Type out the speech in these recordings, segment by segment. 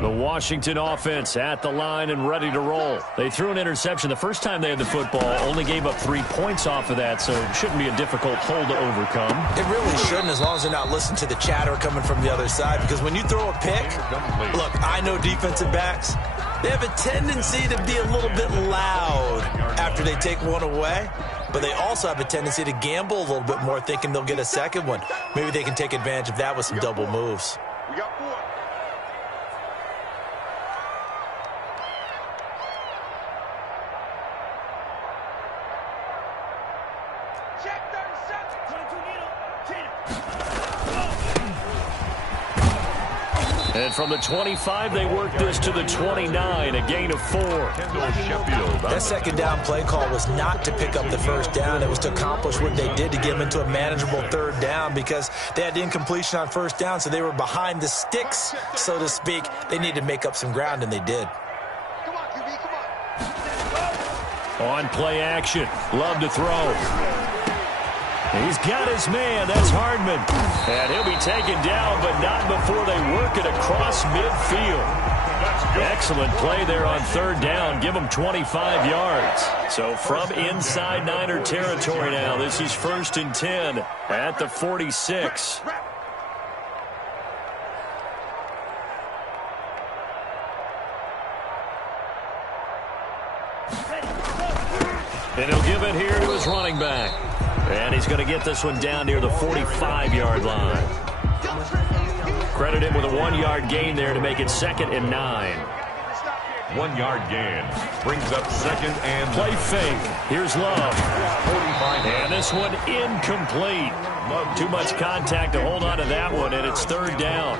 The Washington offense at the line and ready to roll. They threw an interception the first time they had the football, only gave up 3 points off of that, so it shouldn't be a difficult hole to overcome. It really shouldn't, as long as they're not listening to the chatter coming from the other side, because when you throw a pick, look, I know defensive backs, they have a tendency to be a little bit loud after they take one away, but they also have a tendency to gamble a little bit more, thinking they'll get a second one. Maybe they can take advantage of that with some double moves. We got 4. And from the 25, they work this to the 29, a gain of 4. That second down play call was not to pick up the first down. It was to accomplish what they did to get them into a manageable third down, because they had incompletion on first down, so they were behind the sticks, so to speak. They needed to make up some ground, and they did. Come on, QB, come on. On play action, Love to throw. He's got his man. That's Hardman. And he'll be taken down, but not before they work it across midfield. Excellent play there on third down. Give him 25 yards. So from inside Niner territory now, this is 1st and 10 at the 46. And he'll give it here to his running back. And he's going to get this one down near the 45-yard line. Credit him with a 1-yard gain there to make it 2nd and 9. 1-yard gain brings up 2nd and play fake. Here's Love. And this one incomplete. Too much contact to hold on to that one, and it's 3rd down.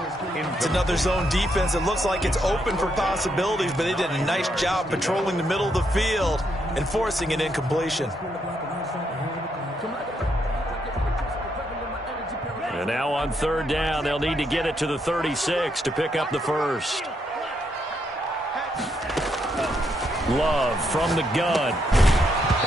It's another zone defense. It looks like it's open for possibilities, but they did a nice job patrolling the middle of the field and forcing an incompletion. And now on 3rd down, they'll need to get it to the 36 to pick up the first. Love from the gun.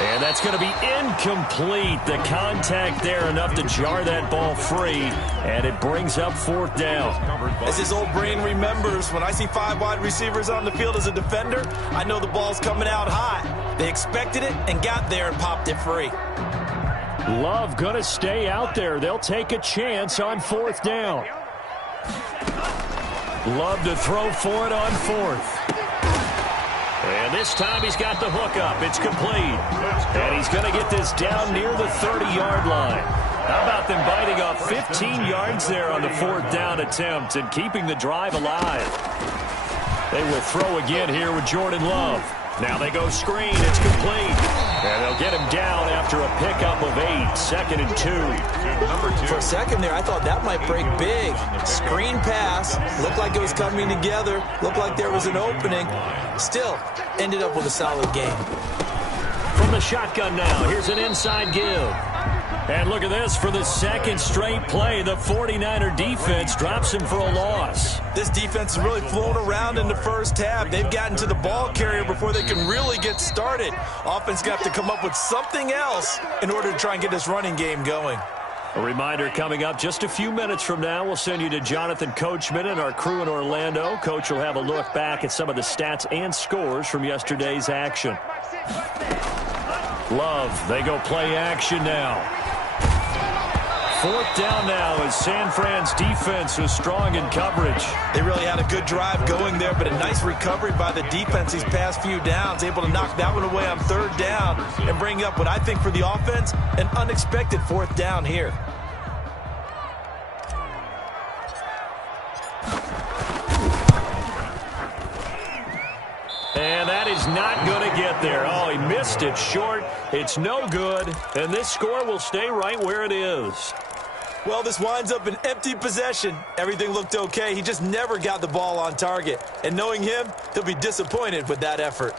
And that's going to be incomplete. The contact there enough to jar that ball free, and it brings up 4th down. As his old brain remembers, when I see 5 wide receivers on the field as a defender, I know the ball's coming out hot. They expected it and got there and popped it free. Love going to stay out there. They'll take a chance on 4th down. Love to throw for it on 4th. And this time he's got the hook up. It's complete. And he's going to get this down near the 30-yard line. How about them biting off 15 yards there on the 4th down attempt and keeping the drive alive? They will throw again here with Jordan Love. Now they go screen. It's complete. And they'll get him down after a pickup of 8. 2nd and 2. For a second there, I thought that might break big. Screen pass. Looked like it was coming together. Looked like there was an opening. Still, ended up with a solid game. From the shotgun now, here's an inside give. And look at this, for the 2nd straight play, the 49er defense drops him for a loss. This defense has really flown around in the first half. They've gotten to the ball carrier before they can really get started. Offense got to come up with something else in order to try and get this running game going. A reminder coming up just a few minutes from now. We'll send you to Jonathan Coachman and our crew in Orlando. Coach will have a look back at some of the stats and scores from yesterday's action. Love, they go play action now. 4th down now as San Fran's defense is strong in coverage. They really had a good drive going there, but a nice recovery by the defense these past few downs, able to knock that one away on 3rd down and bring up what I think for the offense, an unexpected 4th down here. And that is not going to get there. Oh, he missed it short. It's no good, and this score will stay right where it is. Well, this winds up an empty possession. Everything looked okay. He just never got the ball on target. And knowing him, he'll be disappointed with that effort.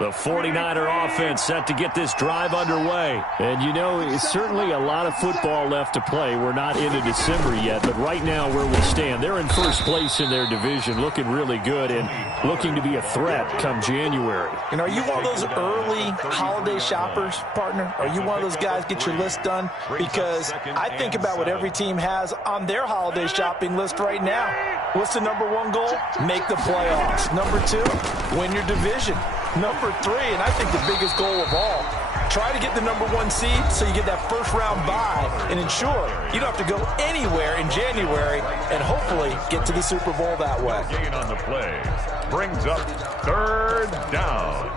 The 49er offense set to get this drive underway. And, you know, it's certainly a lot of football left to play. We're not into December yet, but right now where we stand, they're in first place in their division, looking really good and looking to be a threat come January. And are you one of those early holiday shoppers, partner? Are you one of those guys get your list done? Because I think about what every team has on their holiday shopping list right now. What's the number one goal? Make the playoffs. Number two, win your division. Number three, and I think the biggest goal of all, try to get the number one seed so you get that first round bye and ensure you don't have to go anywhere in January and hopefully get to the Super Bowl that way. Gain on the play brings up third down.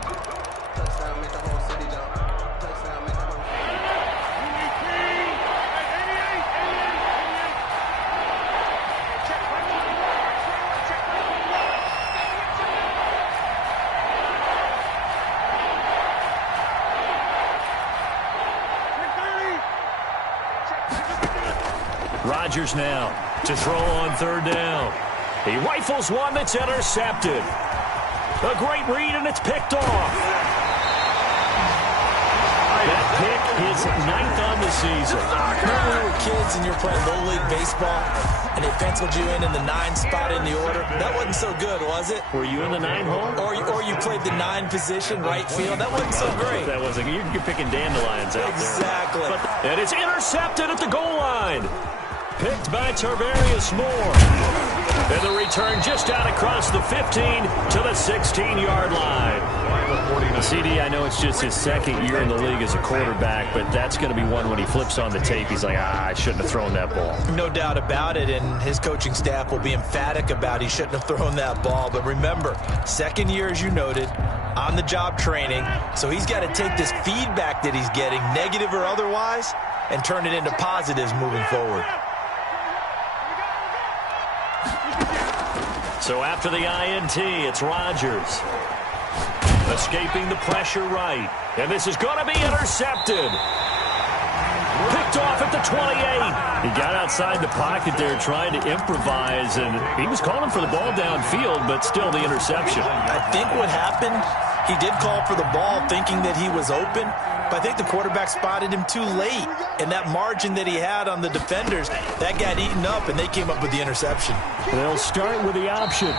Rodgers now to throw on third down. He rifles one that's intercepted. A great read, and it's picked off. That pick is 9th on the season. Remember when we were kids and you're playing Little League Baseball and they penciled you in the 9 spot in the order? That wasn't so good, was it? Were you in the 9 hole? Or you played the 9 position, right field? That wasn't so great. That wasn't. You're picking dandelions out exactly. there. Exactly. And it's intercepted at the goal line. Picked by Tarvarius Moore. And the return just out across the 15 to the 16-yard line. CD, I know it's just his second year in the league as a quarterback, but that's going to be one when he flips on the tape. He's like, I shouldn't have thrown that ball. No doubt about it, and his coaching staff will be emphatic about he shouldn't have thrown that ball. But remember, second year, as you noted, on-the-job training, so he's got to take this feedback that he's getting, negative or otherwise, and turn it into positives moving forward. So after the INT, it's Rodgers. Escaping the pressure right. And this is going to be intercepted. Picked off at the 28. He got outside the pocket there trying to improvise, and he was calling for the ball downfield, but still the interception. I think what happened, he did call for the ball thinking that he was open, but I think the quarterback spotted him too late. And that margin that he had on the defenders, that got eaten up, and they came up with the interception. They'll start with the option.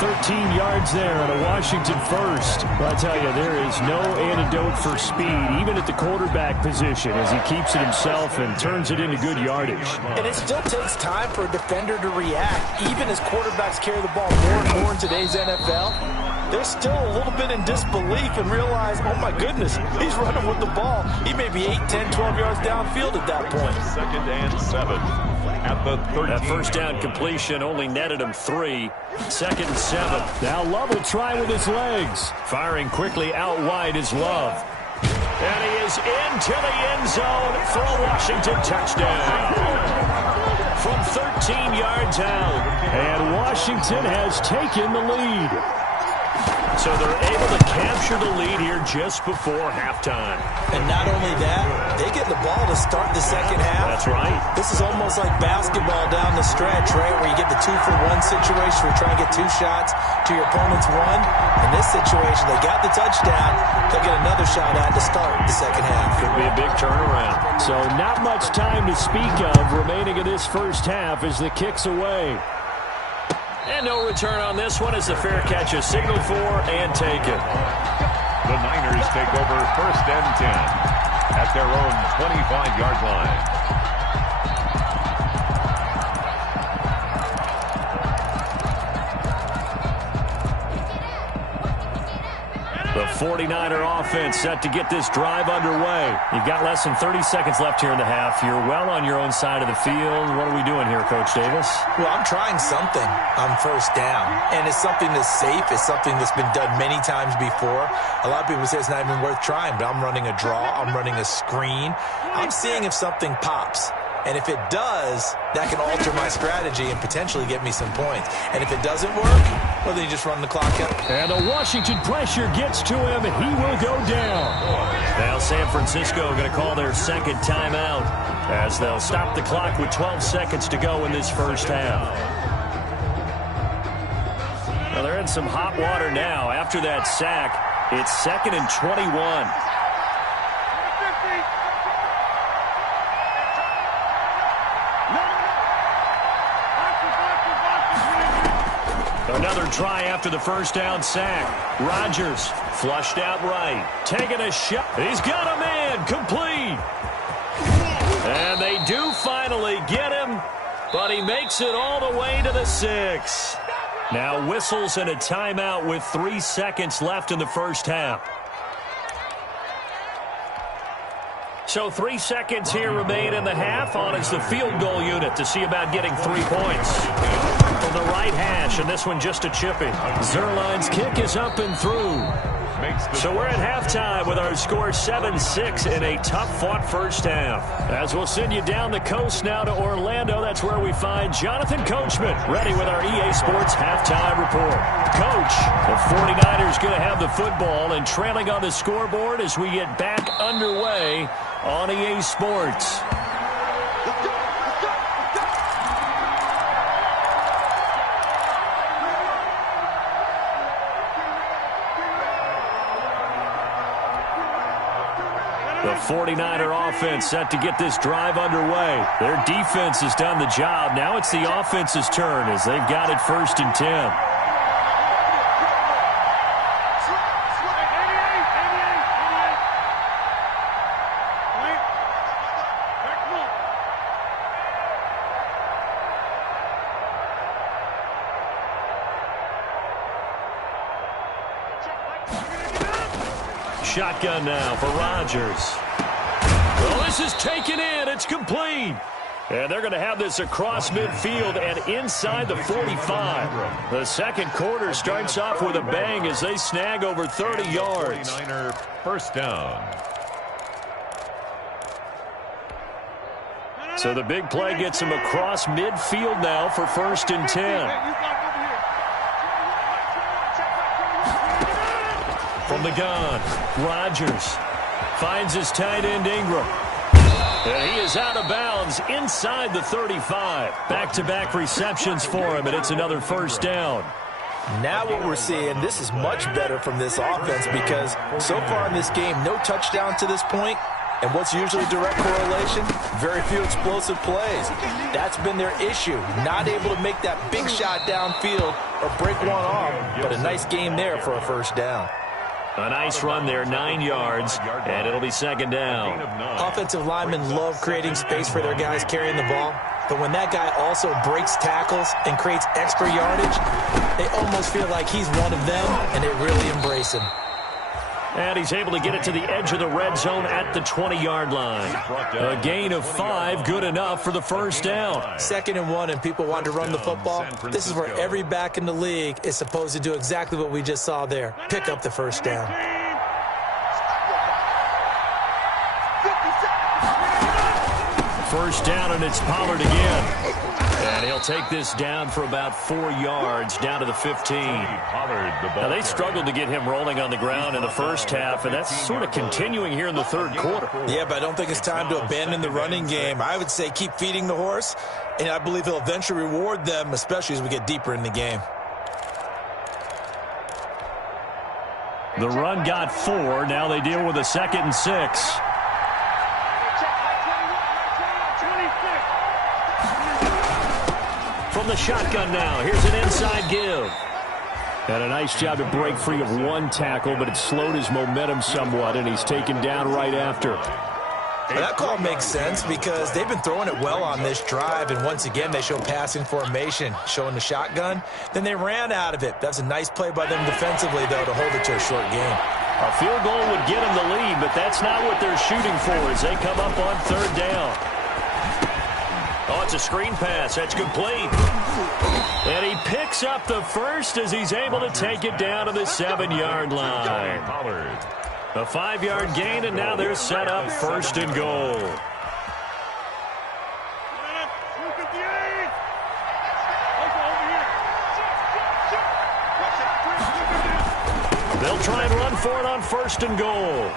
13 yards there on a Washington first. Well, I tell you, there is no antidote for speed, even at the quarterback position, as he keeps it himself and turns it into good yardage. And it still takes time for a defender to react, even as quarterbacks carry the ball more and more in today's NFL. They're still a little bit in disbelief and realize, oh my goodness, he's running with the ball. He may be 8, 10, 12 yards downfield at that point. 2nd and 7 at the 13. That first down completion only netted him 3. 2nd and 7. Now Love will try with his legs. Firing quickly out wide is Love. And he is into the end zone for a Washington touchdown. From 13 yards out. And Washington has taken the lead. So they're able to capture the lead here just before halftime. And not only that, they get the ball to start the second half. That's right. This is almost like basketball down the stretch, right, where you get the 2-for-1 situation where you're trying to get 2 shots to your opponent's 1. In this situation, they got the touchdown. They'll get another shot at to start the second half. Could be a big turnaround. So not much time to speak of remaining in this first half as the kick's away. And no return on this one as the fair catch is signaled for and taken. The Niners take over 1st and 10 at their own 25-yard line. The 49er offense set to get this drive underway. You've got less than 30 seconds left here in the half. You're well on your own side of the field. What are we doing here, Coach Davis? Well, I'm trying something on first down, and it's something that's safe. It's something that's been done many times before. A lot of people say it's not even worth trying, but I'm running a draw. I'm running a screen. I'm seeing if something pops. And if it does, that can alter my strategy and potentially get me some points. And if it doesn't work, well, then you just run the clock out. And the Washington pressure gets to him. He will go down. Now San Francisco going to call their second timeout as they'll stop the clock with 12 seconds to go in this first half. Well, they're in some hot water now after that sack. It's 2nd and 21. Another try after the first down sack. Rodgers flushed out right. Taking a shot. He's got a man. Complete. And they do finally get him, but he makes it all the way to the 6. Now whistles and a timeout with 3 seconds left in the first half. So 3 seconds here remain in the half. On is the field goal unit to see about getting 3 points. From the right hash, and this one just a chipping. Zerline's kick is up and through. So we're at halftime with our score 7-6 in a tough-fought first half. As we'll send you down the coast now to Orlando, that's where we find Jonathan Coachman, ready with our EA Sports halftime report. Coach, the 49ers going to have the football and trailing on the scoreboard as we get back underway on EA Sports. The 49er offense set to get this drive underway. Their defense has done the job. Now it's the offense's turn as they've got it 1st and 10. Shotgun now for Rodgers. Well, this is taken in. It's complete. And they're going to have this across midfield and inside the 45. The second quarter starts off with a bang as they snag over 30 yards. 49er first down. So the big play gets him across midfield now for 1st and 10. From the gun, Rodgers finds his tight end Ingram. And he is out of bounds inside the 35. Back-to-back receptions for him, and it's another first down. Now what we're seeing, this is much better from this offense because so far in this game, no touchdown to this point. And what's usually direct correlation? Very few explosive plays. That's been their issue. Not able to make that big shot downfield or break one off, but a nice game there for a first down. A nice run there, 9 yards, and it'll be 2nd down. Offensive linemen love creating space for their guys carrying the ball, but when that guy also breaks tackles and creates extra yardage, they almost feel like he's one of them, and they really embrace him. And he's able to get it to the edge of the red zone at the 20-yard line. A gain of 5, good enough for the first down. 2nd and 1, and people want to run the football. This is where every back in the league is supposed to do exactly what we just saw there. Pick up the first down. First down, and it's Pollard again. And he'll take this down for about 4 yards, down to the 15. Now, they struggled to get him rolling on the ground in the first half, and that's sort of continuing here in the third quarter. Yeah, but I don't think it's time to abandon the running game. I would say keep feeding the horse, and I believe he'll eventually reward them, especially as we get deeper in the game. The run got 4. Now they deal with a 2nd and 6. From the shotgun now, here's an inside give. And a nice job to break free of one tackle, but it slowed his momentum somewhat, and he's taken down right after. That call makes sense because they've been throwing it well on this drive, and once again they show passing formation, showing the shotgun. Then they ran out of it. That's a nice play by them defensively, though, to hold it to a short game. A field goal would get them the lead, but that's not what they're shooting for as they come up on 3rd down. Oh, it's a screen pass. That's complete. And he picks up the first as he's able to take it down to the 7-yard line. A 5-yard gain, and now they're set up 1st and goal. They'll try and run for it on 1st and goal.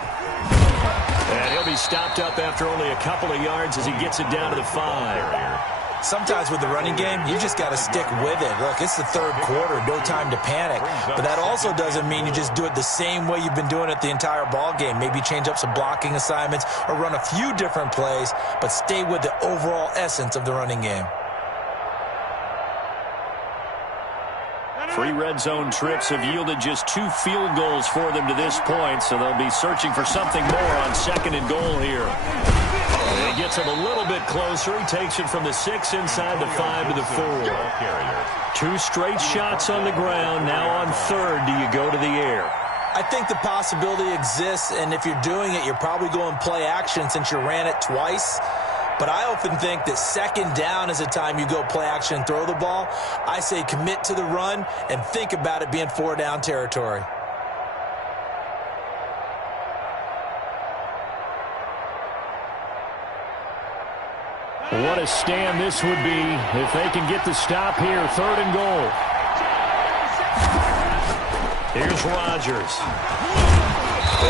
And he'll be stopped up after only a couple of yards as he gets it down to the 5. sometimes with the running game, you just got to stick with it. Look, it's the third quarter, no time to panic. But that also doesn't mean you just do it the same way you've been doing it the entire ball game. Maybe change up some blocking assignments or run a few different plays, but stay with the overall essence of the running game. 3 red zone trips have yielded just 2 field goals for them to this point, so they'll be searching for something more on 2nd and goal here. And he gets him a little bit closer. He takes it from the 6 inside the 5 to the 4. 2 straight shots on the ground. Now on 3rd, do you go to the air? I think the possibility exists, and if you're doing it, you're probably going play action since you ran it twice. But I often think that 2nd down is the time you go play action and throw the ball. I say commit to the run and think about it being 4-down territory. What a stand this would be if they can get the stop here. 3rd and goal. Here's Rodgers.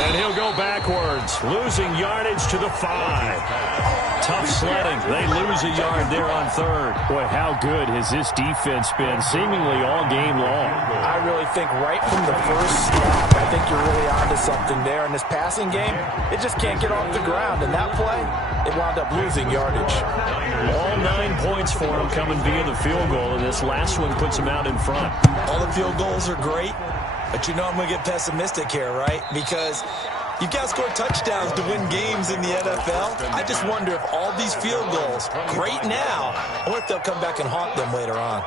And he'll go backwards, losing yardage to the 5. Tough sledding. They lose a yard there on 3rd. Boy, how good has this defense been seemingly all game long? I really think right from the first snap, I think you're really onto something there. In this passing game, it just can't get off the ground. And that play, it wound up losing yardage. All 9 points for him coming via the field goal, and this last one puts him out in front. All the field goals are great, but you know I'm going to get pessimistic here, right? Because you've got to score touchdowns to win games in the NFL. I just wonder if all these field goals, great now, or if they'll come back and haunt them later on.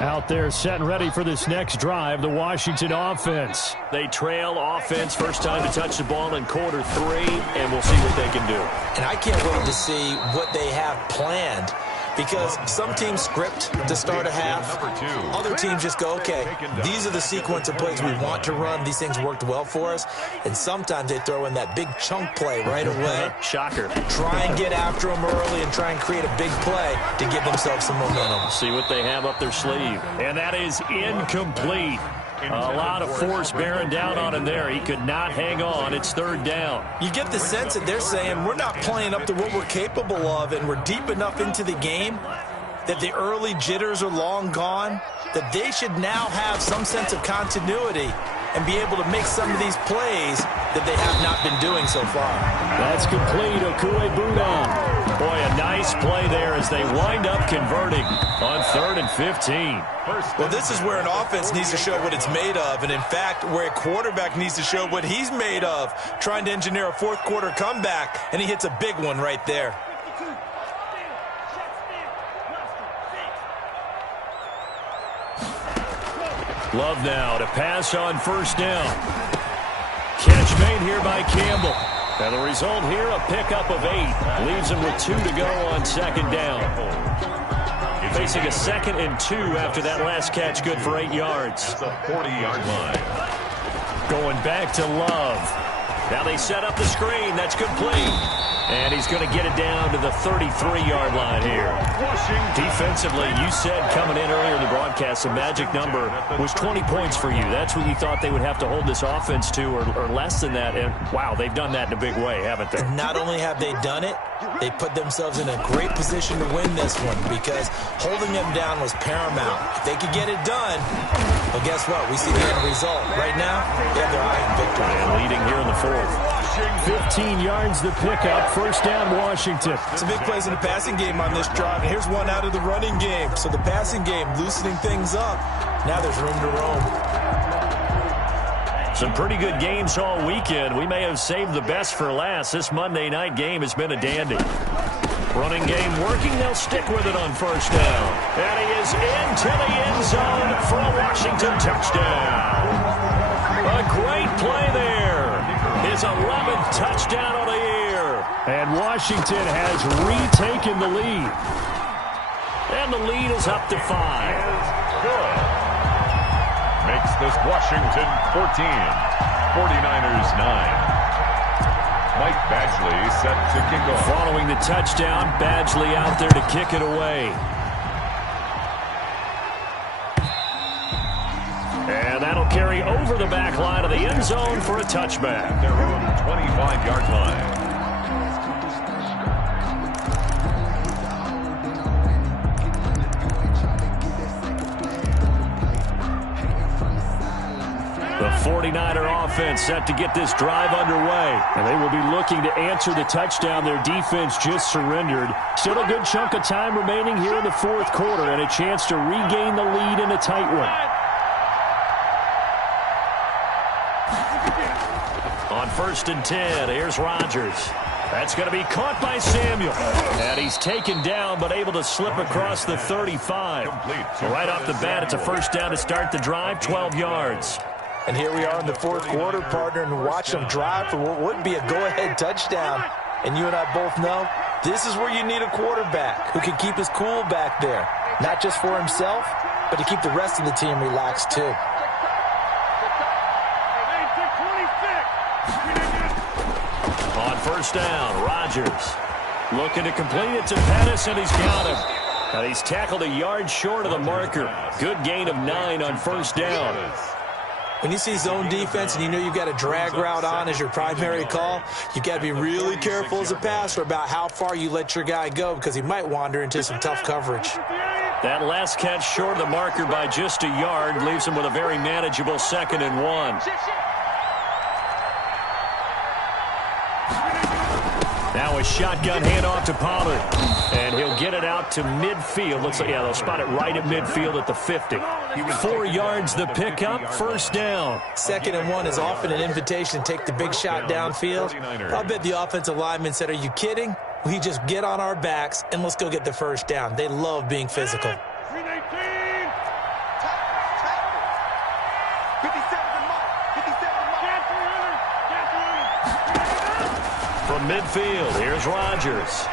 Out there set and ready for this next drive, the Washington offense. They trail offense, first time to touch the ball in quarter 3, and we'll see what they can do. And I can't wait to see what they have planned. Because some teams script to start a half. Other teams just go, okay, these are the sequence of plays we want to run. These things worked well for us. And sometimes they throw in that big chunk play right away. Shocker. Try and get after them early and try and create a big play to give themselves some momentum. See what they have up their sleeve. And that is incomplete. A lot of force bearing down on him there. He could not hang on. It's 3rd down. You get the sense that they're saying we're not playing up to what we're capable of, and we're deep enough into the game that the early jitters are long gone, that they should now have some sense of continuity and be able to make some of these plays that they have not been doing so far. That's complete. Okue-Buda. Boy, a nice play there as they wind up converting on 3rd and 15. Well, this is where an offense needs to show what it's made of, and in fact, where a quarterback needs to show what he's made of, trying to engineer a 4th quarter comeback, and he hits a big one right there. Love now to pass on 1st down. Catch made here by Campbell. And the result here, a pickup of 8. Leaves him with 2 to go on 2nd down. Facing a 2nd and 2 after that last catch, good for 8 yards. The 40-yard line. Going back to Love. Now they set up the screen. That's complete. And he's going to get it down to the 33-yard line here. Defensively, you said coming in earlier in the broadcast, the magic number was 20 points for you. That's what you thought they would have to hold this offense to, or less than that. And, wow, they've done that in a big way, haven't they? Not only have they done it, they put themselves in a great position to win this one because holding them down was paramount. If they could get it done, well, guess what? We see the end result. Right now, they have their eye on victory. And leading here in the 4th. 15 yards the pickup. 1st down, Washington. Some big plays in the passing game on this drive. And here's one out of the running game. So the passing game loosening things up. Now there's room to roam. Some pretty good games all weekend. We may have saved the best for last. This Monday night game has been a dandy. Running game working. They'll stick with it on 1st down. And he is into the end zone for a Washington touchdown. A great play there. His 11th touchdown of the year. And Washington has retaken the lead. And the lead is up to 5. Good. Makes this Washington 14, 49ers 9. Mike Badgley set to kick off. Following the touchdown, Badgley out there to kick it away. And that'll carry over the back line of the end zone for a touchback. Their own 25-yard line. The 49er offense set to get this drive underway. And they will be looking to answer the touchdown their defense just surrendered. Still a good chunk of time remaining here in the fourth quarter and a chance to regain the lead in a tight one. On 1st and 10, here's Rodgers. That's going to be caught by Samuel. And he's taken down, but able to slip across the 35. Right off the bat, it's a first down to start the drive, 12 yards. And here we are in the fourth quarter, partner, and watch them drive for what would be a go-ahead touchdown. And you and I both know this is where you need a quarterback who can keep his cool back there. Not just for himself, but to keep the rest of the team relaxed, too. On first down, Rodgers looking to complete it to Pettis, and he's got him. And he's tackled a yard short of the marker. Good gain of 9 on first down. When you see zone defense and you know you've got a drag route on as your primary call, you've got to be really careful as a passer about how far you let your guy go because he might wander into some tough coverage. That last catch short of the marker by just a yard leaves him with a very manageable 2nd and 1. Now a shotgun handoff to Pollard. And he'll get it out to midfield. Looks like, yeah, they'll spot it right at midfield at the 50. 4 yards the pickup, first down. 2nd and 1 is often an invitation to take the big shot downfield. I'll bet the offensive lineman said, are you kidding? We just get on our backs and let's go get the first down. They love being physical. From midfield, here's Rodgers.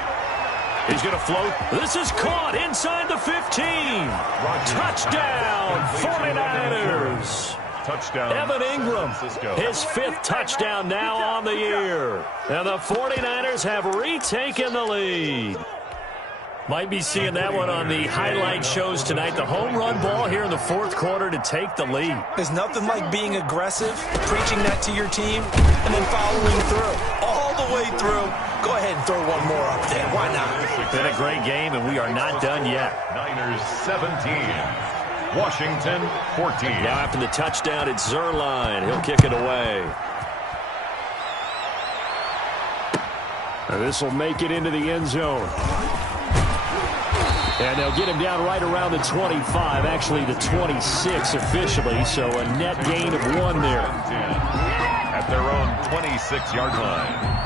He's going to float. This is caught inside the 15. Touchdown, 49ers. Touchdown. Evan Ingram, his 5th touchdown now on the year. And the 49ers have retaken the lead. Might be seeing that one on the highlight shows tonight. The home run ball here in the fourth quarter to take the lead. There's nothing like being aggressive, preaching that to your team, and then following through. All the way through. Go ahead and throw one more up there. Why not? It's been a great game, and we are not done yet. Niners 17. Washington 14. Now after the touchdown, it's Zuerlein. He'll kick it away. And this will make it into the end zone. And they'll get him down right around the 25, actually the 26 officially, so a net gain of 1 there. At their own 26-yard line.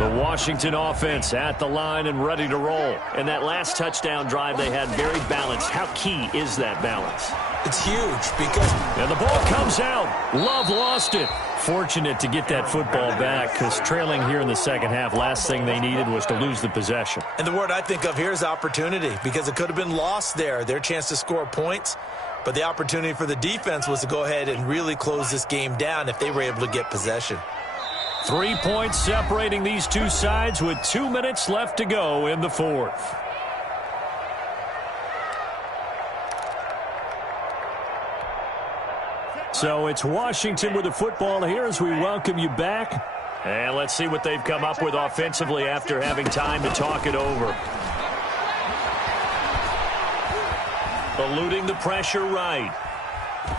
The Washington offense at the line and ready to roll. And that last touchdown drive they had very balanced. How key is that balance? It's huge because... And the ball comes out. Love lost it. Fortunate to get that football back because trailing here in the second half, last thing they needed was to lose the possession. And the word I think of here is opportunity because it could have been lost there, their chance to score points. But the opportunity for the defense was to go ahead and really close this game down if they were able to get possession. 3 points separating these two sides with 2 minutes left to go in the fourth. So it's Washington with the football here as we welcome you back. And let's see what they've come up with offensively after having time to talk it over. Eluding the pressure right.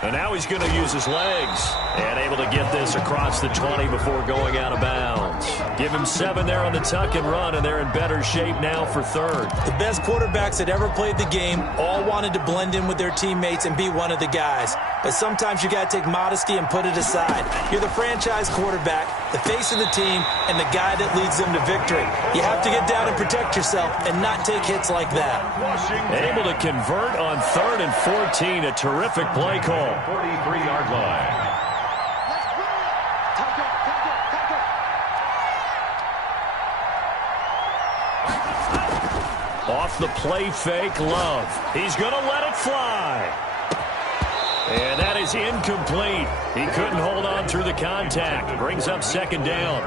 And now he's going to use his legs. And able to get this across the 20 before going out of bounds. Give him 7 there on the tuck and run, and they're in better shape now for third. The best quarterbacks that ever played the game all wanted to blend in with their teammates and be one of the guys. But sometimes you got to take modesty and put it aside. You're the franchise quarterback, the face of the team, and the guy that leads them to victory. You have to get down and protect yourself and not take hits like that. Able to convert on 3rd and 14. A terrific play call. 43-yard line. Off the play fake, Love. He's going to let it fly. And that is incomplete. He couldn't hold on through the contact. Brings up 2nd down.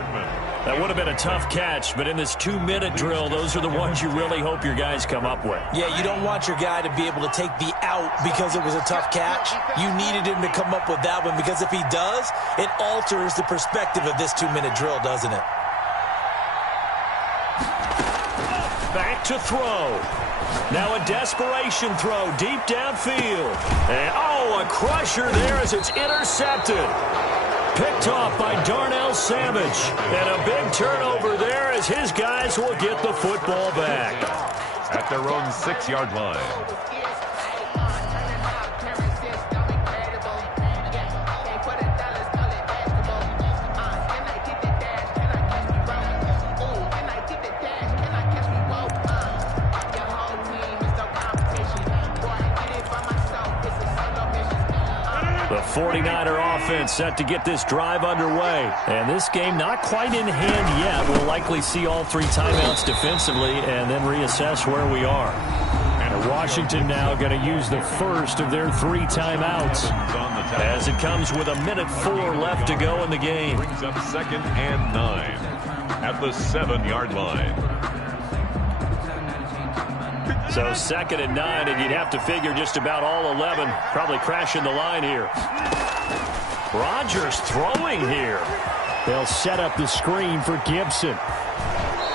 That would have been a tough catch, but in this 2-minute drill, those are the ones you really hope your guys come up with. Yeah, you don't want your guy to be able to take the out because it was a tough catch. You needed him to come up with that one because if he does, it alters the perspective of this 2-minute drill, doesn't it? Back to throw. Now a desperation throw deep downfield. And, a crusher there as it's intercepted. Picked off by Darnell Savage. And a big turnover there as his guys will get the football back. At their own 6-yard line. The 49er offense set to get this drive underway. And this game not quite in hand yet. We'll likely see all 3 timeouts defensively and then reassess where we are. And Washington now going to use the first of their 3 timeouts as it comes with 1:04 left to go in the game. Brings up 2nd and 9 at the 7-yard line. So 2nd and 9, and you'd have to figure just about all 11 probably crashing the line here. Rodgers throwing here. They'll set up the screen for Gibson.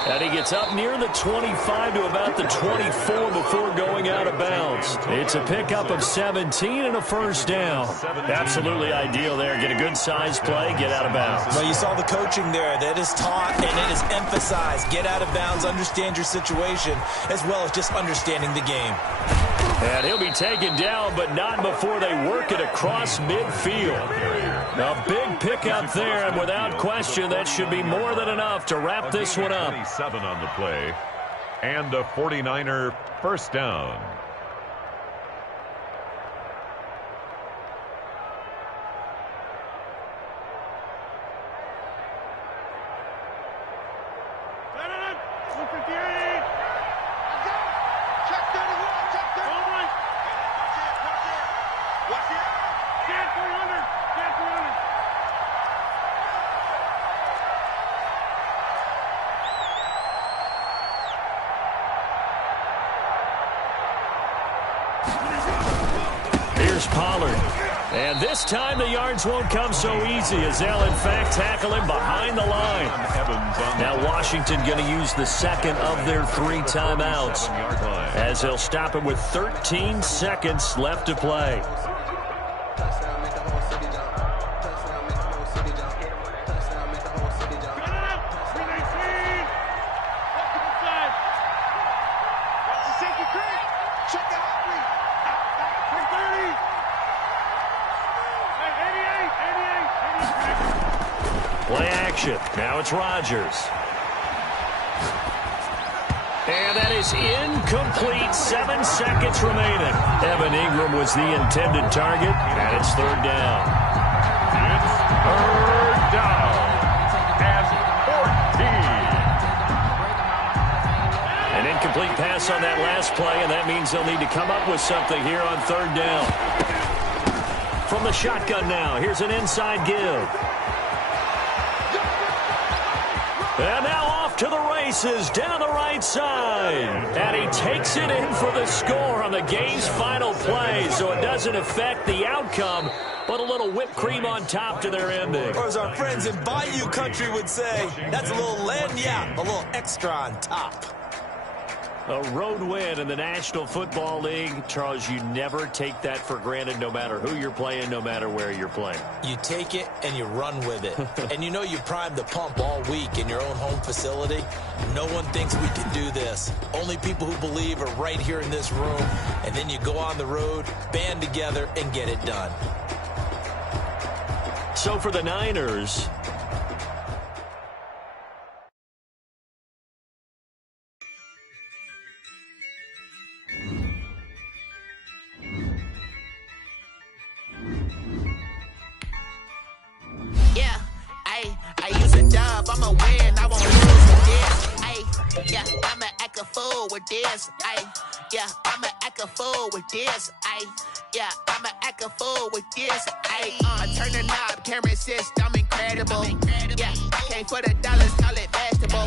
And he gets up near the 25 to about the 24 before going out of bounds. It's a pickup of 17 and a first down. Absolutely ideal there. Get a good size play, get out of bounds. Well, you saw the coaching there. That is taught and it is emphasized. Get out of bounds, understand your situation, as well as just understanding the game. And he'll be taken down, but not before they work it across midfield. A big pickup there, and without question, that should be more than enough to wrap this one up. 27 on the play, and a 49er first down. Here's Pollard. And this time the yards won't come so easy as they'll, in fact, tackle him behind the line. Now Washington going to use the 2nd of their 3 timeouts as they'll stop it with 13 seconds left to play. Play action. Now it's Rodgers. And that is incomplete. 7 seconds remaining. Evan Ingram was the intended target, and it's 3rd down. It's 3rd down and 14. An incomplete pass on that last play, and that means they'll need to come up with something here on 3rd down. From the shotgun now, here's an inside give. And now off to the races down the right side. And he takes it in for the score on the game's final play, so it doesn't affect the outcome, but a little whipped cream on top to their ending. Or as our friends in Bayou Country would say, that's a little lagniappe, a little extra on top. A road win in the National Football League. Charles, you never take that for granted no matter who you're playing, no matter where you're playing. You take it and you run with it. And you know you primed the pump all week in your own home facility. No one thinks we can do this. Only people who believe are right here in this room. And then you go on the road, band together, and get it done. So for the Niners, I'ma win, I won't lose with this. Yeah, I'ma act a fool with this. Yeah, I'ma act a fool with this. Yeah, I'ma act a fool with this. I turn the knob, camera assist, I'm incredible. Yeah, came for the dollars, call it basketball.